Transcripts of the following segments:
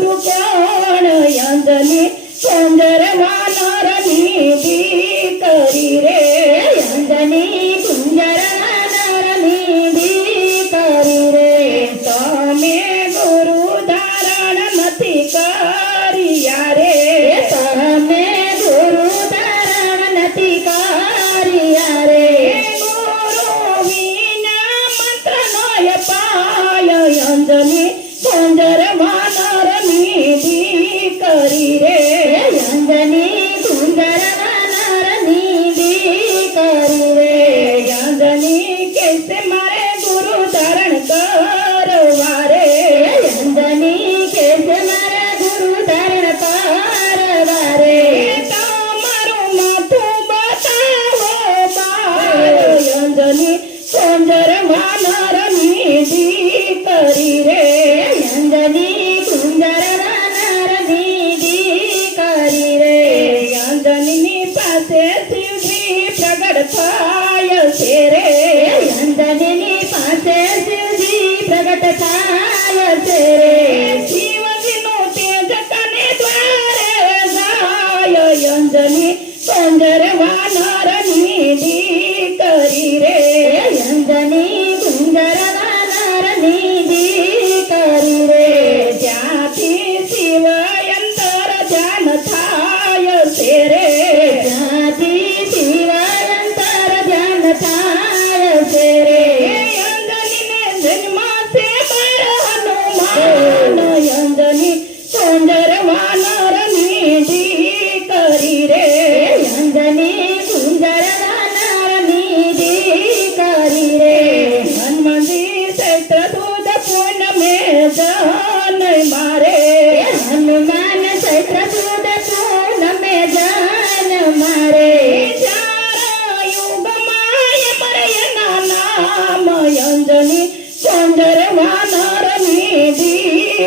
ગુરુ પ્રાણ યાદને चंद्रमा नार निधि करी रे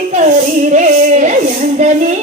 கரீரே எந்த நீ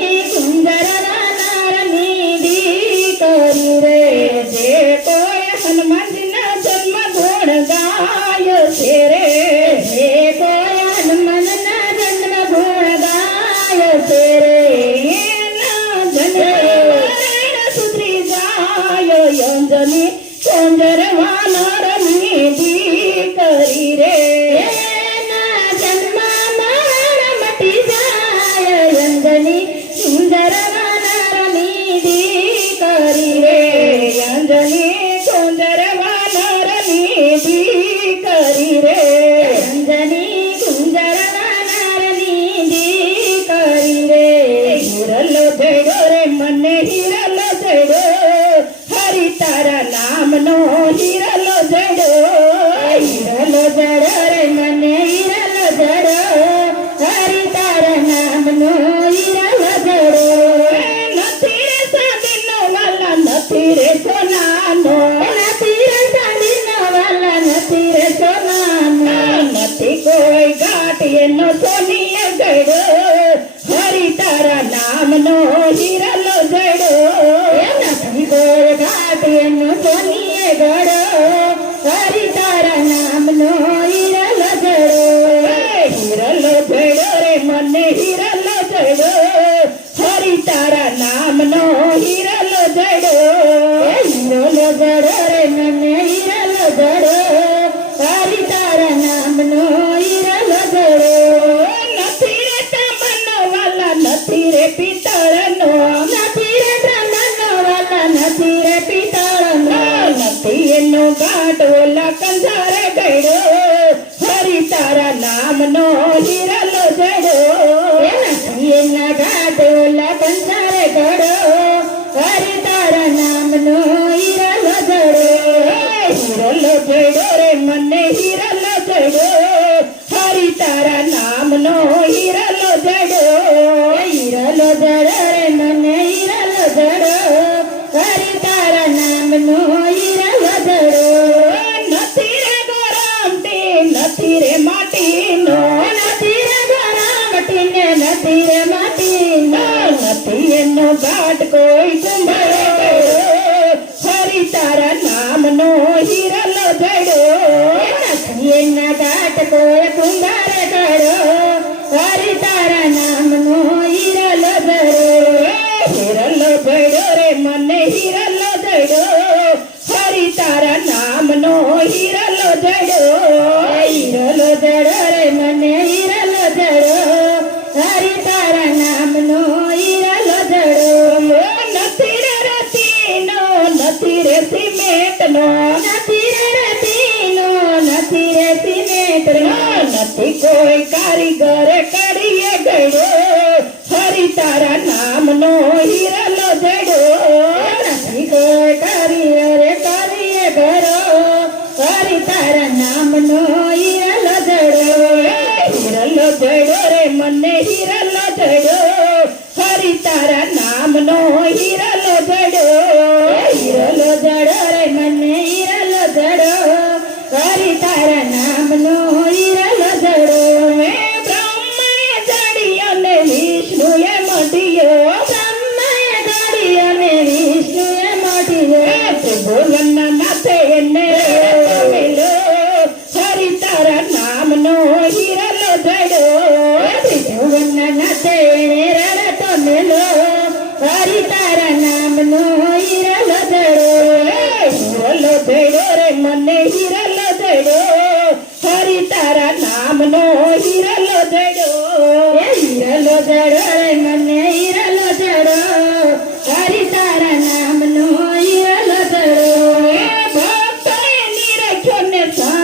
नाम लो મને ધરો કરી તારા નામનો गणपति कोई कारीगर करिए गड़ो हरी तारा नाम नो हिरलो जड़ो गणपति कोई कारीगर करिए गड़ो हरी तारा नाम नो हिरलो जड़ो हिरलो जड़ो रे मने, हिरलो जड़ो हरी तारा नाम नो हिरलो Hallelujah. Santa.